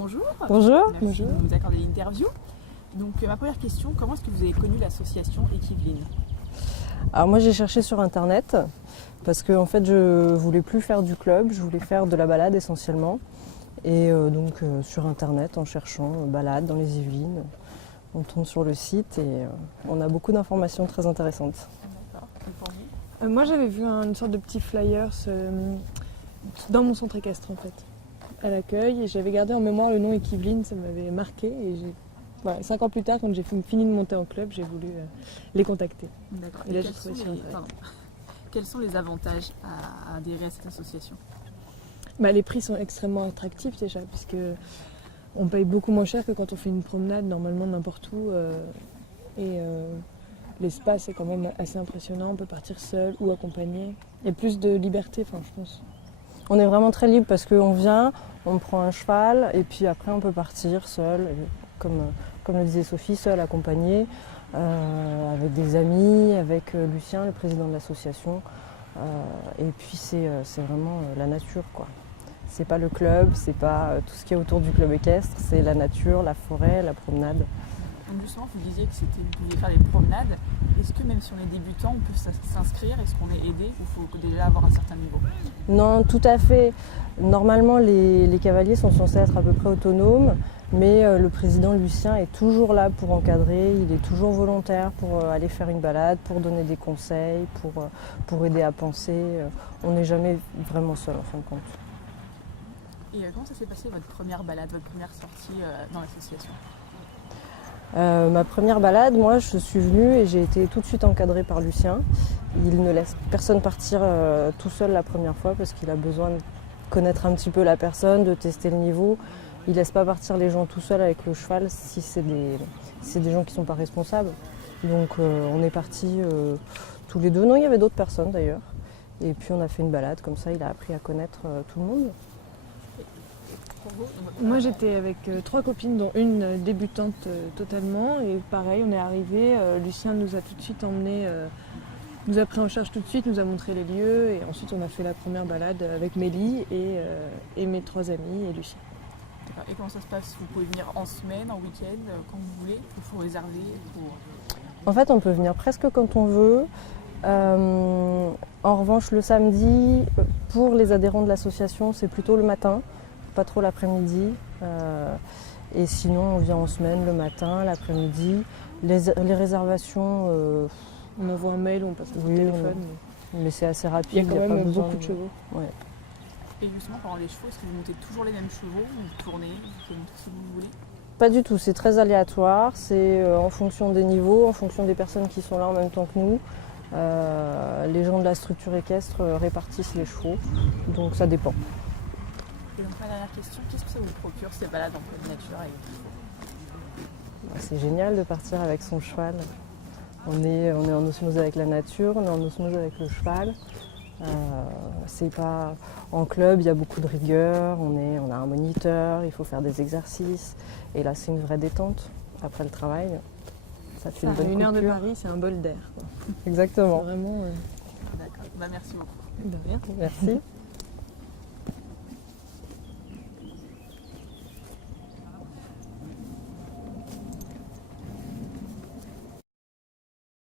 Bonjour. Bonjour. Merci de nous accorder l'interview. Donc ma première question, comment est-ce que vous avez connu l'association Equiveline? Alors moi j'ai cherché sur internet parce que en fait je voulais plus faire du club, je voulais faire de la balade essentiellement. Et donc sur internet en cherchant balade dans les Yvelines, on tombe sur le site et on a beaucoup d'informations très intéressantes. D'accord. Et pour vous? Moi j'avais vu une sorte de petit flyers dans mon centre équestre en fait, à l'accueil, et j'avais gardé en mémoire le nom Equiveline, ça m'avait marqué, et voilà, 5 ans plus tard, quand j'ai fini de monter en club, j'ai voulu les contacter. D'accord. Et là j'ai trouvé ça intéressant. Quels sont les avantages à adhérer à cette association? Les prix sont extrêmement attractifs déjà, puisque on paye beaucoup moins cher que quand on fait une promenade normalement n'importe où, et l'espace est quand même assez impressionnant, on peut partir seul ou accompagné. Il y a plus de liberté, je pense. On est vraiment très libre parce qu'on vient, on prend un cheval et puis après on peut partir seul, comme le disait Sophie, seul, accompagné, avec des amis, avec Lucien, le président de l'association. Et puis c'est vraiment la nature, quoi. C'est pas le club, c'est pas tout ce qui est autour du club équestre, c'est la nature, la forêt, la promenade. Donc justement, vous disiez que vous pouviez faire des promenades. Est-ce que même si on est débutant, on peut s'inscrire? Est-ce qu'on est aidé ou il faut déjà avoir un certain niveau? Non, tout à fait. Normalement, les cavaliers sont censés être à peu près autonomes, mais le président Lucien est toujours là pour encadrer, il est toujours volontaire pour aller faire une balade, pour donner des conseils, pour aider à penser. On n'est jamais vraiment seul en fin de compte. Et comment ça s'est passé votre première balade, votre première sortie dans l'association? Ma première balade, moi je suis venue et j'ai été tout de suite encadrée par Lucien. Il ne laisse personne partir tout seul la première fois parce qu'il a besoin de connaître un petit peu la personne, de tester le niveau. Il ne laisse pas partir les gens tout seul avec le cheval si c'est des gens qui ne sont pas responsables. Donc on est partis tous les deux. Non, il y avait d'autres personnes d'ailleurs. Et puis on a fait une balade, comme ça il a appris à connaître tout le monde. Moi j'étais avec 3 copines, dont une débutante totalement, et pareil, on est arrivés, Lucien nous a tout de suite emmenés, nous a pris en charge tout de suite, nous a montré les lieux, et ensuite on a fait la première balade avec Mélie et mes 3 amis et Lucien. Et comment ça se passe? Vous pouvez venir en semaine, en week-end, quand vous voulez? Il faut réserver En fait, on peut venir presque quand on veut. En revanche, le samedi, pour les adhérents de l'association, c'est plutôt le matin, pas trop l'après-midi. Et sinon, on vient en semaine le matin, l'après-midi. Les réservations... on envoie un mail, on passe au téléphone. Mais c'est assez rapide. Il y a quand même besoin beaucoup de chevaux. Ouais. Et justement, pendant les chevaux, est-ce que vous montez toujours les mêmes chevaux ou vous tournez, vous faites ce que vous voulez? Pas du tout, c'est très aléatoire. C'est en fonction des niveaux, en fonction des personnes qui sont là en même temps que nous. Les gens de la structure équestre répartissent les chevaux, donc ça dépend. Et donc ma dernière question, qu'est-ce que ça vous procure ces balades en pleine nature avec les chevaux? C'est génial de partir avec son cheval. On est en osmose avec la nature, on est en osmose avec le cheval. C'est pas en club, il y a beaucoup de rigueur, on a un moniteur, il faut faire des exercices. Et là, c'est une vraie détente après le travail. Ça fait une bonne Une heure de coupure. Paris, c'est un bol d'air. Exactement. Vraiment. D'accord, merci beaucoup. De rien. Merci.